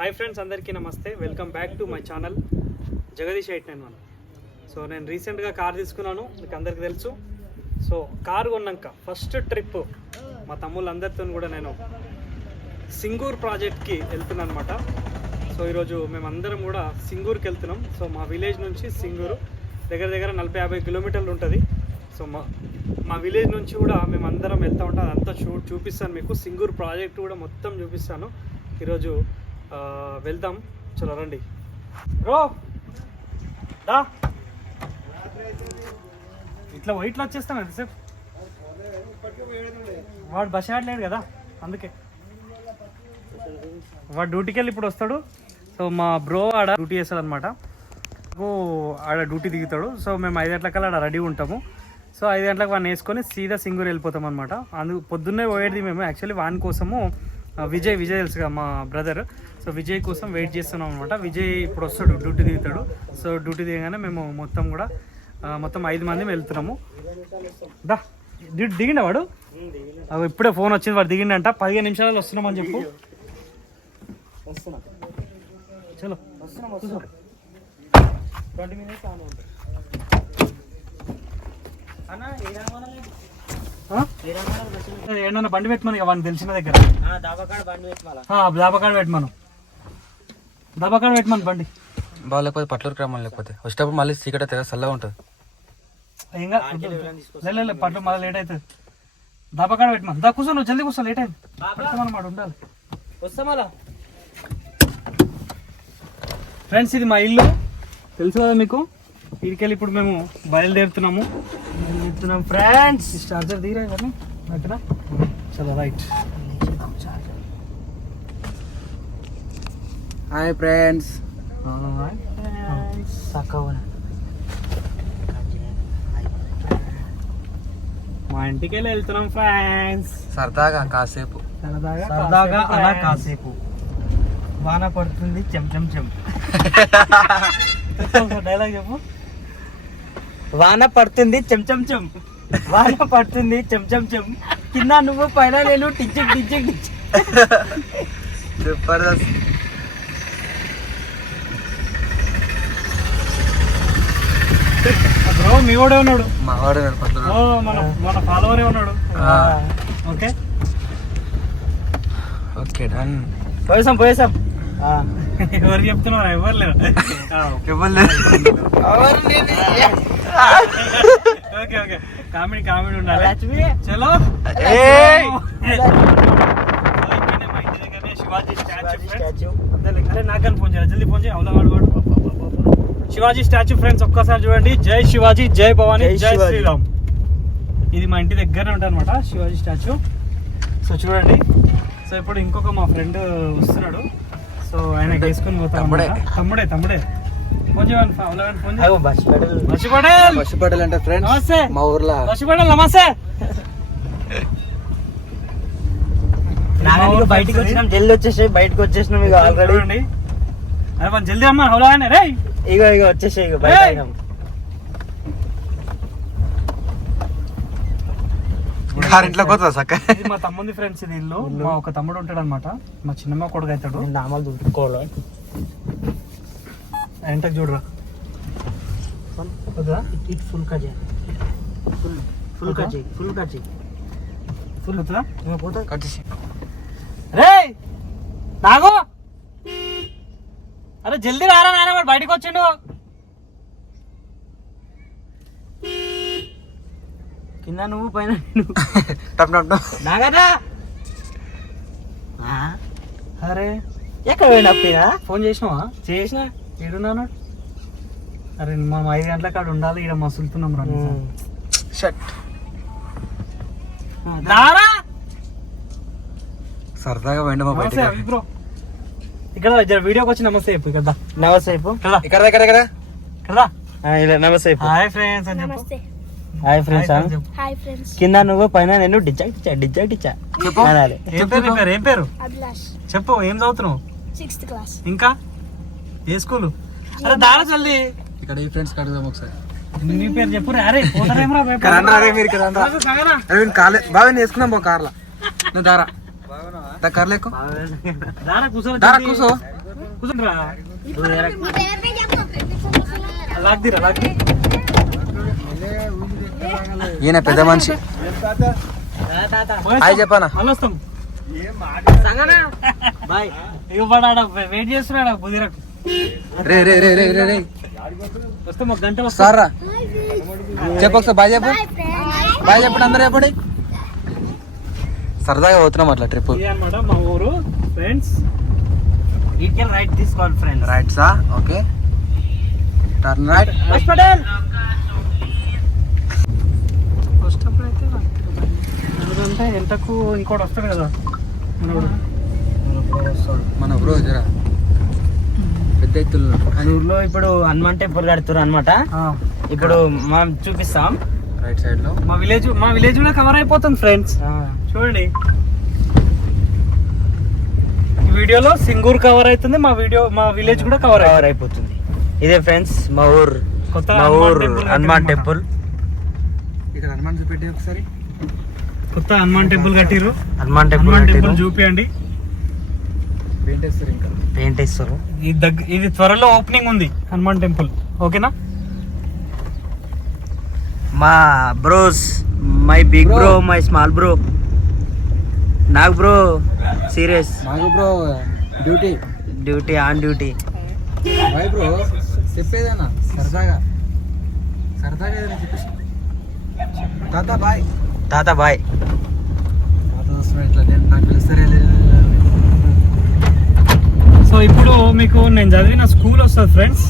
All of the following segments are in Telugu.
హాయ్ ఫ్రెండ్స్, అందరికీ నమస్తే. Welcome back to my channel Jagadish 891. So నేను రీసెంట్గా కార్ తీసుకున్నాను, మీకు అందరికీ తెలుసు. సో కారు కొన్నాక ఫస్ట్ ట్రిప్ మా తమ్ముళ్ళందరితో కూడా నేను సింగూర్ ప్రాజెక్ట్కి వెళ్తున్నాను అనమాట. సో ఈరోజు మేమందరం కూడా సింగూర్కి వెళ్తున్నాం. సో మా విలేజ్ నుంచి సింగూరు దగ్గర 40-50 కిలోమీటర్లు ఉంటుంది. సో మా విలేజ్ నుంచి కూడా మేమందరం వెళ్తూ ఉంటాం. అదంతా చూపిస్తాను మీకు. సింగూర్ ప్రాజెక్ట్ కూడా మొత్తం చూపిస్తాను. ఈరోజు వెళ్దాం, చలో రండి బ్రో. దా ఇట్లా వచ్చేస్తాం. ఎంతసేపు వాడు బస్ ఆడలేడు కదా, అందుకే వాడు డ్యూటీకి వెళ్ళి ఇప్పుడు వస్తాడు. సో మా బ్రో ఆడ డ్యూటీ చేస్తాడు అనమాట. ఆడ డ్యూటీ దిగుతాడు. సో మేము 5 గంటలకల్లా ఆడ రెడీ ఉంటాము. సో 5 గంటలకు వాడిని వేసుకొని సీదా సింగూరు వెళ్ళిపోతాం అనమాట. పొద్దున్నే పోయేది మేము. యాక్చువల్లీ వాని కోసము విజయ్ తెలుసుగా మా బ్రదర్. సో విజయ్ కోసం వెయిట్ చేస్తున్నాం అనమాట. విజయ్ ఇప్పుడు వస్తాడు, డ్యూటీ దిగుతాడు. సో డ్యూటీ దిగగానే మేము మొత్తం 5 మంది వెళ్తున్నాము. దా దిగిండా వాడు? ఇప్పుడే ఫోన్ వచ్చింది, వాడు దిగిండంట. 15 నిమిషాలలో వస్తున్నామని చెప్పు. చలో 20 minutes ఏమన్నా బండి పెట్టమని వాడిని తెలిసిన దగ్గర దాబాకాడ పెట్టమను బండి. బాగాలేకపోతే పట్లూరుకి రమ్మని, లేకపోతే వచ్చేటప్పుడు మళ్ళీ చీకట తెగ చల్లగా ఉంటుంది. ఇంకా పట్లు మళ్ళీ లేట్ అవుతుంది. దాబాకాడ పెట్టమను. దా కూర్చో, నువ్వు జల్దీ కూర్చో, లేట్ అయింది. పెట్టమన్నమాట, ఉండాలి. వస్తా మళ్ళా. ఫ్రెండ్స్, ఇది మా ఇల్లు తెలుసు కదా మీకు. ఇదికెళ్ళి ఇప్పుడు మేము బయలుదేరుతున్నాము. ఫ్రెండ్స్, చార్జర్ తీరా ఇవన్నీ అక్కడ. చలో రైట్. Hi friends. మా ఇంటికి వెళ్ళి వెళ్తున్నాం ఫ్రెండ్స్. సరదాగా కాసేపు అలా కాసేపు. వాన పడుతుంది చెం డైలాగ్ చెప్పు. వాన పడుతుంది చెం వాన పడుతుంది చెం కింద నువ్వు, పైన నేను టిచ్చెక్ జబర్దస్త్. బ్రో మీ వాడే ఉన్నాడు, మా వాడు మన ఫాలోవరే ఉన్నాడు. Okay done. పోయేసాం. ఎవరు చెప్తున్నారు? ఎవరు లేరు. ఓకే కామెడీ ఉండాలి. చలో. శివాజీ స్టాచ్యూ. నాకని ఫోన్ చేయాలి, జల్దీ ఫోన్ చేయి. అవులవాడు శివాజీ స్టాచ్యూ ఫ్రెండ్స్, ఒక్కసారి చూడండి. జై శివాజీ, జై భవానీ, జై శ్రీరామ్. ఇది మా ఇంటి దగ్గరనే ఉంటుంది అనమాట శివాజీ స్టాచ్యూ. సో చూడండి. సో ఇప్పుడు ఇంకొక మా ఫ్రెండ్ వస్తున్నాడు. సో ఆయన వేసుకుని పోతాం. తమ్ముడే ఫోన్ చేయండి. బస్సు పడేల్ అంటే ఫ్రెండ్స్ నమస్తే. మా ఊర్లో బస్సు పడేల్ నమస్తే. బయటకు వచ్చినాం, జల్దీ వచ్చేసాయి. బయటకు వచ్చేసినాం ఇక ఆల్రెడీ. అరే మన జల్దీ అమ్మా. హౌలానే రే. ఇగో వచ్చేసాయి. ఇక బయట ఇంట్లో పోతుందా సక్క? ఇది మా తమ్ముంది ఫ్రెండ్స్. ఇది ఇల్లు. మా ఒక తమ్ముడు ఉంటాడు అనమాట. మా చిన్నమ్మ కొడుకు అవుతాడు. నామాలు దుట్టుకోవాలి. ఎంటకు చూడరా. ఇట్ ఫుల్ కజే ఫుల్ అవుతుందా? పోతా. కట్ చేసి రే నాగో, అరే జల్దీ రారా నాయన, వాడు బయటకు వచ్చిండు. కింద నువ్వు, పైన నాగరా. అరే ఎక్కడ పోయినా? ఫోన్ చేసినావా? చేసిన. ఏడున్నాను. అరే మనం 5 గంటల కాడ ఉండాలి. ఇక్కడ మసులుతున్నాం రా. షట్. సరదాగా పోయిండు మా బయట. బ్రో ఇక్కడ వీడియోకి వచ్చి నమస్తే చెప్పు. ఇక్కడ నమస్తే కదా. నమస్తే. హాయ్ ఫ్రెండ్స్ అని చెప్పు. Hi friends. కింద నువ్వు, పైన నేను డిజ్జా అనాలి. ఏం పేరు చెప్పు. ఏం చదువుతున్నావు? 6th class. ఇంకా ఏ స్కూల్? అరే దారా జల్దీ. ఇక్కడ ఈ ఫ్రెండ్స్ కడుగుదాం ఒకసారి. నీ పేరు చెప్పు. అరే పోతారేమరా బాగా వేసుకున్నాం కార్లో. దారా కూర్చో. కూర్చుండ్రా లాగ్దిరా లాగ్ది ఈయన పెద్ద మనిషి హాయ్ చెప్పానా మళ్ళీ వస్తాం ఇక పడాడ వెయిట్ చేస్తున్నాడా బుదిరకు రే రే రే రే రే రే వస్తే ఒక గంట వస్తా సారా చెప్పు ఒకసారి బాయ్ చెప్పు బాయ్ చెప్పండి అందరూ చెప్పండి సరదాగా పోతున్నాం అట్లా ట్రిప్ ఇది అన్నమాట మా ఊరు ఫ్రెండ్స్ ఇటుకెళ్ళి రైట్ తీసుకోవాలి ఫ్రెండ్స్. రైట్ సా okay turn right hospital first అప్పుడు అయితే ఎందుకంటే ఎంతకు ఇంకోటి వస్తాడు కదా మనోడు మన బ్రో జరా పెద్ద ఎత్తులు మన ఊర్లో ఇప్పుడు హనుమాన్ టెంపుల్ కడుతున్నారు అనమాట. ఇప్పుడు మనం చూపిస్తాం రైట్ సైడ్ లో మా విలేజ్ కూడా కవర్ అయిపోతుంది ఫ్రెండ్స్. చూడండి ఈ వీడియోలో సింగూర్ కవర్ అవుతుంది, మా విలేజ్ కూడా కవర్ అయిపోతుంది. ఇదే ఫ్రెండ్స్ మా ఊరు కొత్త హనుమాన్ టెంపుల్. ఇక్కడ హనుమాన్ చూపెట్టి ఒకసారి కొత్త హనుమాన్ టెంపుల్ కట్టిర్రు. హనుమాన్ టెంపుల్ టెంపుల్ చూపియండి. పెయింట్ వేస్తారు ఇంకా పెయింట్ వేస్తారు. ఇది త్వరలో ఓపెనింగ్ ఉంది హనుమాన్ టెంపుల్. ఓకేనా మా bros, my big bro, my small bro, Nag bro serious నాకు bro duty on duty. Boy bro చెప్పేదేనా సరదాగా ఏదైనా చెప్పేసి తాత బాయ్ తాత బాయ్. తాత వస్తున్నాడు ఇట్లా నేను నాకు పిలుస్తారే సో ఇప్పుడు మీకు నేను చదివిన స్కూల్ వస్తుంది ఫ్రెండ్స్.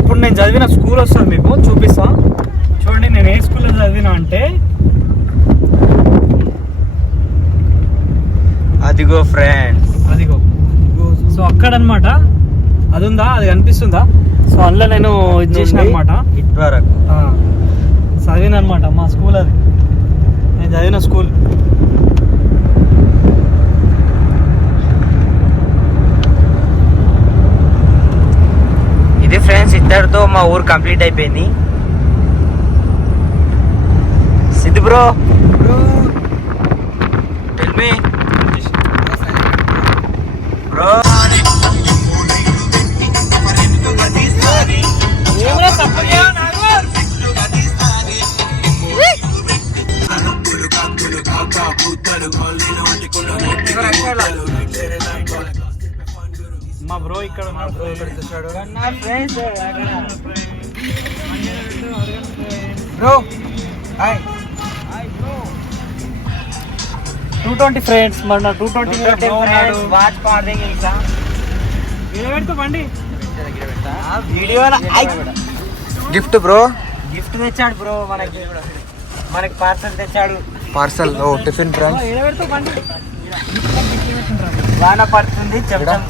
ఇప్పుడు నేను చదివిన స్కూల్ వస్తుంది మీకు చూపిస్తా. చూడండి నేను ఏ స్కూల్లో చదివినా అంటే అదిగో ఫ్రెండ్స్, అదిగో. సో అక్కడ అనమాట అది ఉందా, అది కనిపిస్తుందా? సో అందులో నేను ఇది చేసిన అనమాట, ఇట్ వరకు చదివిన అనమాట. మా స్కూల్ అది, నేను చదివిన స్కూల్. ఇది ఫ్రెండ్స్ ఇద్దరితో మా ఊరు కంప్లీట్ అయిపోయింది. Siddhu bro tell me bro. మా బ్రో ఇక్కడ బ్రో హాయ్ 220 ఫ్రెండ్స్. మన 220 వాచ్ పార్దింగ్ ఇంకా పెడతా బండి వీడియో గిఫ్ట్ బ్రో. గిఫ్ట్ తెచ్చాడు బ్రో, మనకి పార్సల్ తెచ్చాడు. పార్సల్ ఓ టిఫిన్ ఫ్రెండ్స్. పెడతా బండి వాన పడుతుంది చెప్తాం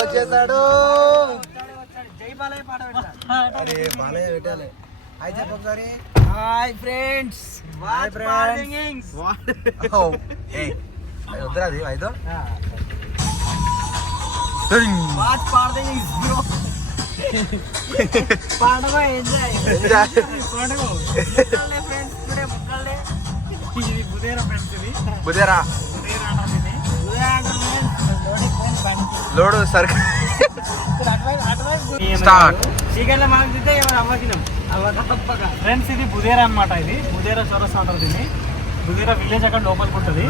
వచ్చేసాడు. Hi friends. వద్దురా అది ఐదో వాచ్ పార్దింగ్ బ్రో. పండుగ enjoy Budera load సర్క్ start. Friends ఇది బుదేరా అన్నమాట. ఇది బుదేరా చౌరస్తా అంటారు దీన్ని. బుదేరా విలేజ్ అక్కడ లోపలికి ఉంటుంది.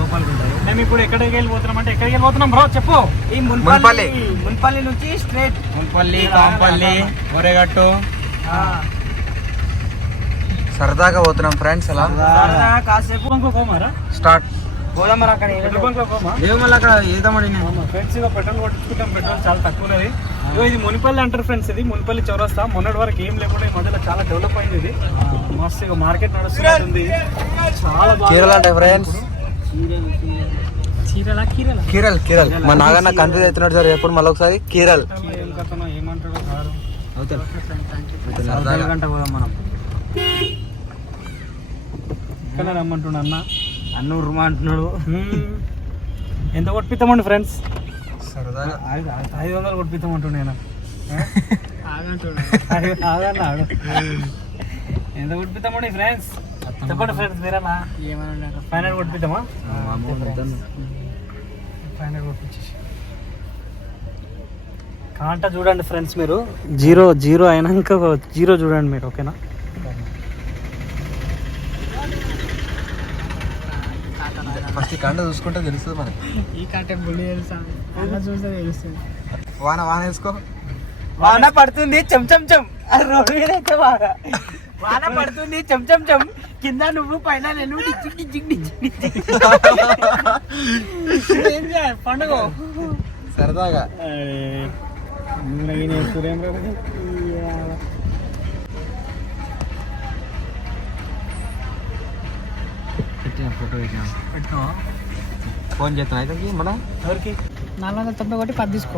మేము ఇప్పుడు ఎక్కడికి వెళ్ళిపోతున్నాం అంటే ఎక్కడికి వెళ్ళిపోతున్నాం బ్రో చెప్పు. ఈ మున్పల్లి నుంచి స్ట్రైట్ మున్పల్లి, కాంపల్లి, ఒరేగట్టు సరదాగా పోతున్నాం ఫ్రెండ్స్. అలా కాసేపు కోమారా స్టార్ట్ పోదాం మరి అక్కడ. మళ్ళీ అక్కడ ఏదామని ఫ్రెండ్స్ ఇక పెట్రోల్ కొట్టించుకుంటాం. పెట్రోల్ చాలా తక్కువ ఉన్నది. ఇది మునిపల్లి అంటారు ఫ్రెండ్స్. ఇది మునిపల్లి చౌరస్తా. మొన్నటి వరకు ఏం లేకుండా ఈ మధ్యలో చాలా డెవలప్ అయింది. ఇది మస్తు ఇక మార్కెట్ నడుస్తుంది. చాలా కేరళ అంటే ఫ్రెండ్స్ కీరల మా నాగన్న కన్ఫ్యూజ్ అవుతున్నాడు సార్. ఎప్పుడు మళ్ళీ ఒకసారి కీరల్ ఏం కథనో ఏమంటాడో కాదు. గంట పోదాం మనం. ఇక్కడ రమ్మంటున్నా అన్న. అన్నూరు అంటున్నాడు. ఎంత కొట్టిస్తామండి ఫ్రెండ్స్? సరదాగా 500 కొట్టిస్తామంటుండే నేను. ఆగన్నాడు. ఎంత కొట్టిస్తామండి ఫ్రెండ్స్? చెప్పండి ఫ్రెండ్స్ మీరన్నా ఏమన్నా ఫైనల్ కొట్టిద్దామా? ఫైనల్ కొట్టించేసి కాంట చూడండి ఫ్రెండ్స్, మీరు జీరో అయినాక జీరో చూడండి మీరు, ఓకేనా? ఫస్ట్ కాంట చూసుకుంటే తెలుస్తుంది మనకి. ఈ కాంట బుల్లి చూస్తే తెలుస్తుంది. వాన వేసుకో. వాన పడుతుంది చెమ్ చెమ్ చెమ్, రోడ్డు మీద అయితే బాగా వాన పడుతుంది చెమ్ చెమ్ చెమ్, కింద నువ్వు పైన నేను పండుగ సరదాగా ఫోటో ఫోన్ చేస్తాను అయితే మన ఎవరికి 490 10 తీసుకో.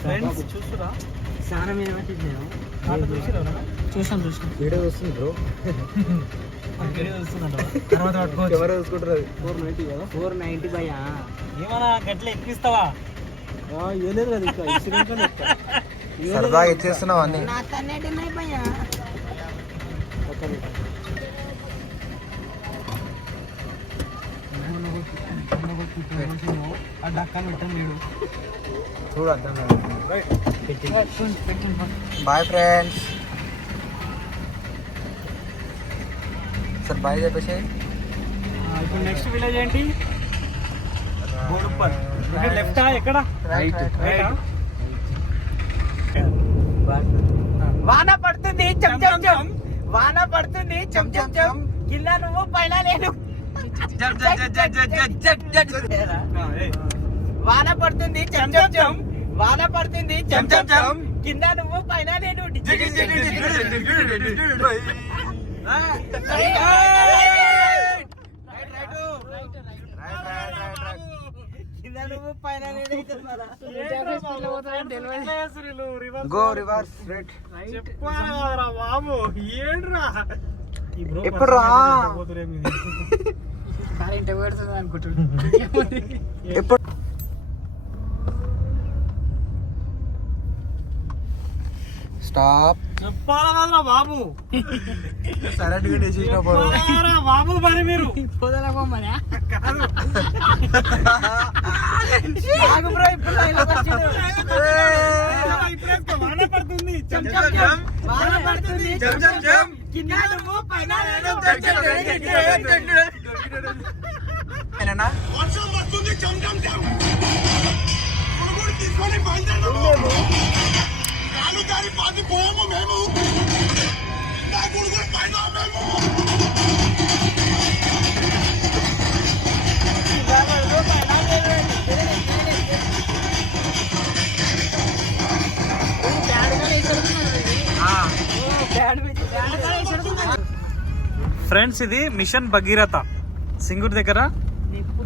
ఫ్రెండ్స్ చూస్తురా చాలా చూసాం వీడియో వస్తుంది బ్రో. ఎవరు చూసుకుంటారు? 490 కదా. 490 భయ్యా. ఏమన్నా గట్ల ఎక్కిస్తావా? ఏలేదు కదా ఇంకా సరదాగా ఇచ్చేస్తున్నావు అన్ని. చూడు బాయ్ ఫ్రెండ్స్. సార్ బాయ్ చెప్పేసి ఇప్పుడు నెక్స్ట్ విలేజ్ ఏంటి? బోడుప్పల్. లెఫ్టా ఎక్కడ? రైట్. వాన పడుతుంది చెమ్ చెమ్ చెమ్, వాన పడుతుంది చెమ్ చెమ్ చెమ్, కింద నువ్వు పైన నేను వాన పడుతుంది చెమ్ చెమ్ చెమ్, వాన పడుతుంది చెమ్ చెమ్ చెమ్, కింద నువ్వు పైన నేను గో రివర్స్ రైట్. ఎప్పుడు రా ఎప్పుడు స్టాప్. చెప్పాలా కదరా బాబు? సరైనగా చేసినప్పుడు చెప్పాలా బాబు? మరి మీరు వాన పడుతుంది చెమ్ చెమ్ చెమ్, వాన పడుతుంది చెమ్ చెమ్ చెమ్, కింద నువ్వు పైన నేను వర్షం వస్తుంది చమ్ చమ్ చమ్, కొనుగోలు తీసుకొని బయలుదేరము, కాలు దారి పాతిపోయాము మేము, నా కొడుకులు పైన మేము. ఫ్రెండ్స్ ఇది మిషన్ భగీరథ సింగూర్ దగ్గర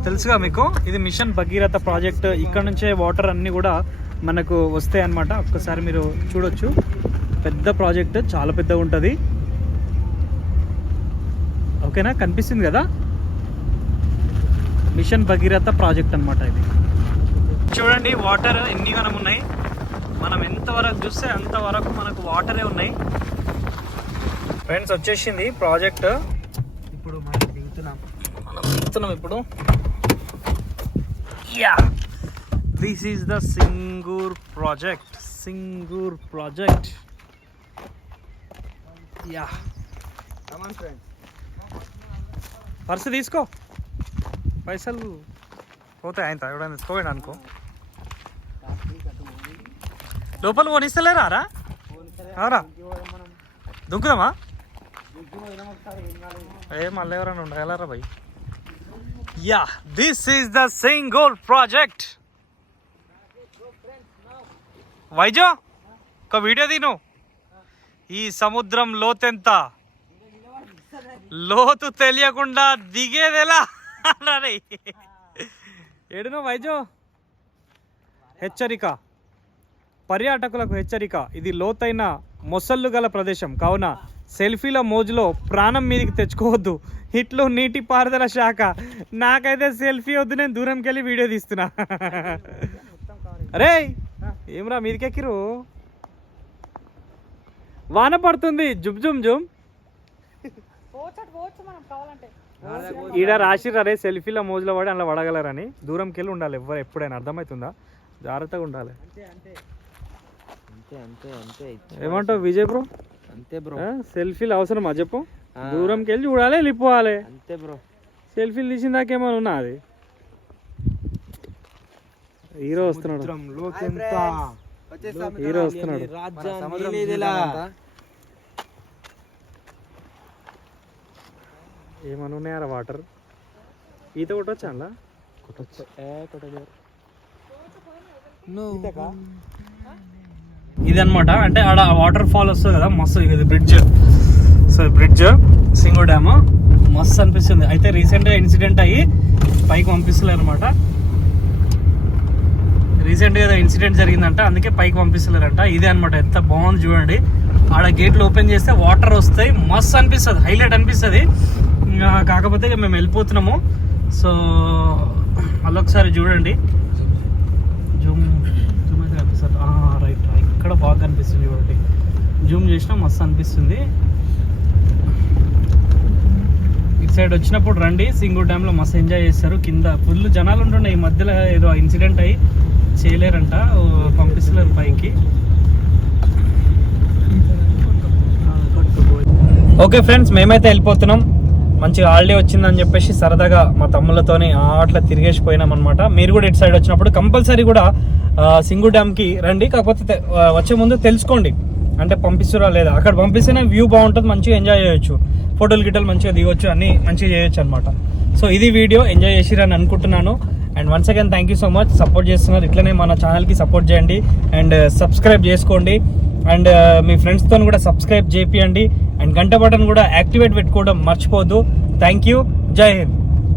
తెలుసుగా మీకు. ఇది మిషన్ భగీరథ ప్రాజెక్ట్. ఇక్కడ నుంచే వాటర్ అన్నీ కూడా మనకు వస్తాయి అన్నమాట. ఒక్కసారి మీరు చూడొచ్చు, పెద్ద ప్రాజెక్ట్, చాలా పెద్దగా ఉంటుంది. ఓకేనా, కనిపిస్తుంది కదా, మిషన్ భగీరథ ప్రాజెక్ట్ అన్నమాట ఇది. చూడండి వాటర్ ఎన్ని గనం ఉన్నాయి. మనం ఎంతవరకు చూస్తే అంతవరకు మనకు వాటరే ఉన్నాయి. ఫ్రెండ్స్ వచ్చేసింది ప్రాజెక్ట్. ఇప్పుడు మనం దిగుతున్నాం ఇప్పుడు. Yeah, this is the Singur project. Yeah, purse తీసుకో, పైసలు పోతాయి. ఆయన ఎవడైనా తీసుకోండి అనుకో. లోపల కొనిస్తలేరా రా? అవురా, దుంకుదామా? మళ్ళీ ఎవరైనా ఉండగలరా భయ్? Yeah, this is the Singur project. వైజో ఒక వీడియో తీను. ఈ సముద్రం లోతెంత, లోతు తెలియకుండా దిగేదెలా? ఏడునో వైజో? హెచ్చరిక, పర్యాటకులకు హెచ్చరిక. ఇది లోతైన మొసళ్ళు గల ప్రదేశం కావున సెల్ఫీల మోజులో ప్రాణం మీదకి తెచ్చుకోవద్దు, ఇట్లో నీటి పారుదల శాఖ. నాకైతే సెల్ఫీ వద్దు, నేను దూరంకి వెళ్ళి వీడియో తీస్తున్నా. అరే ఏమ్రా మీదకెక్కిరు, వాన పడుతుంది, జుమ్ జుమ్ జుమ్. ఈడ రాసిర్రే సెల్ఫీల మోజులో పడి అలా పడగలరని. దూరంకి వెళ్ళి ఉండాలి ఎవరు ఎప్పుడైనా, అర్థమవుతుందా? జాగ్రత్తగా ఉండాలి. ఏమంటావు విజయ్ బ్రో? అంతే బ్రో. సెల్ఫీలు అవసరమా చెప్పు? దూరంకి వెళ్ళి చూడాలి, వెళ్ళిపోవాలి. అంతే బ్రో. సెల్ఫీలు తీసిన దాకేమన్నా ఉన్నా అది. హీరో వస్తున్నాడు, హీరో వస్తున్నాడు. ఏమన్నా ఉన్నాయారా వాటర్? ఈత కొట్టొచ్చా అలా? ఇదన్నమాట, అంటే ఆడ వాటర్ ఫాల్ వస్తుంది కదా, మస్తు. ఇది బ్రిడ్జ్, సో బ్రిడ్జ్ సింగో డ్యామ్ మస్తు అనిపిస్తుంది. అయితే రీసెంట్గా ఇన్సిడెంట్ అయ్యి పైకి పంపిస్తలేరు అనమాట. రీసెంట్గా ఏదో ఇన్సిడెంట్ జరిగిందంట, అందుకే పైకి పంపిస్తలేరంట. ఇదే అనమాట, ఎంత బాగుంది చూడండి. ఆడ గేట్లు ఓపెన్ చేస్తే వాటర్ వస్తాయి, మస్తు అనిపిస్తుంది, హైలైట్ అనిపిస్తుంది. కాకపోతే ఇక మేము వెళ్ళిపోతున్నాము. సో అల్లొకసారి చూడండి, జూమ్ జూమ్ అయితే కనిపిస్తుంది. రైట్, ఇక్కడ బాగా కనిపిస్తుంది చూడండి, జూమ్ చేసినా మస్తు అనిపిస్తుంది. ఇటు సైడ్ వచ్చినప్పుడు రండి, సింగూర్ డ్యామ్లో మస్తు ఎంజాయ్ చేస్తారు. కింద ఫుల్ జనాలు ఉంటుండే, ఈ మధ్యలో ఏదో ఇన్సిడెంట్ అయ్యి చేయలేరంట, పంపిస్తలేరు పైకి. ఓకే ఫ్రెండ్స్, మేమైతే వెళ్ళిపోతున్నాం. మంచి హాలిడే వచ్చిందని చెప్పేసి సరదాగా మా తమ్ముళ్ళతోని అట్లా తిరిగేసిపోయినాం అనమాట. మీరు కూడా ఇటు సైడ్ వచ్చినప్పుడు కంపల్సరీ కూడా సింగూర్ డ్యామ్కి రండి. కాకపోతే వచ్చే ముందు తెలుసుకోండి, అంటే పంపిస్తురా లేదా. అక్కడ పంపిస్తేనే వ్యూ బాగుంటుంది, మంచిగా ఎంజాయ్ చేయొచ్చు, ఫోటోలు గిట్టలు మంచిగా దిగొచ్చు, అన్నీ మంచిగా చేయొచ్చు అనమాట. సో ఇది వీడియో ఎంజాయ్ చేసిరని అనుకుంటున్నాను. And once again thank you so much, support చేస్తున్నారు. ఇట్లనే మన ఛానల్కి సపోర్ట్ చేయండి అండ్ సబ్స్క్రైబ్ చేసుకోండి. అండ్ మీ ఫ్రెండ్స్తో కూడా సబ్స్క్రైబ్ చేపియండి. అండ్ గంట బటన్ కూడా యాక్టివేట్ పెట్టుకోవడం మర్చిపోవద్దు. థ్యాంక్ యూ, జై హింద్.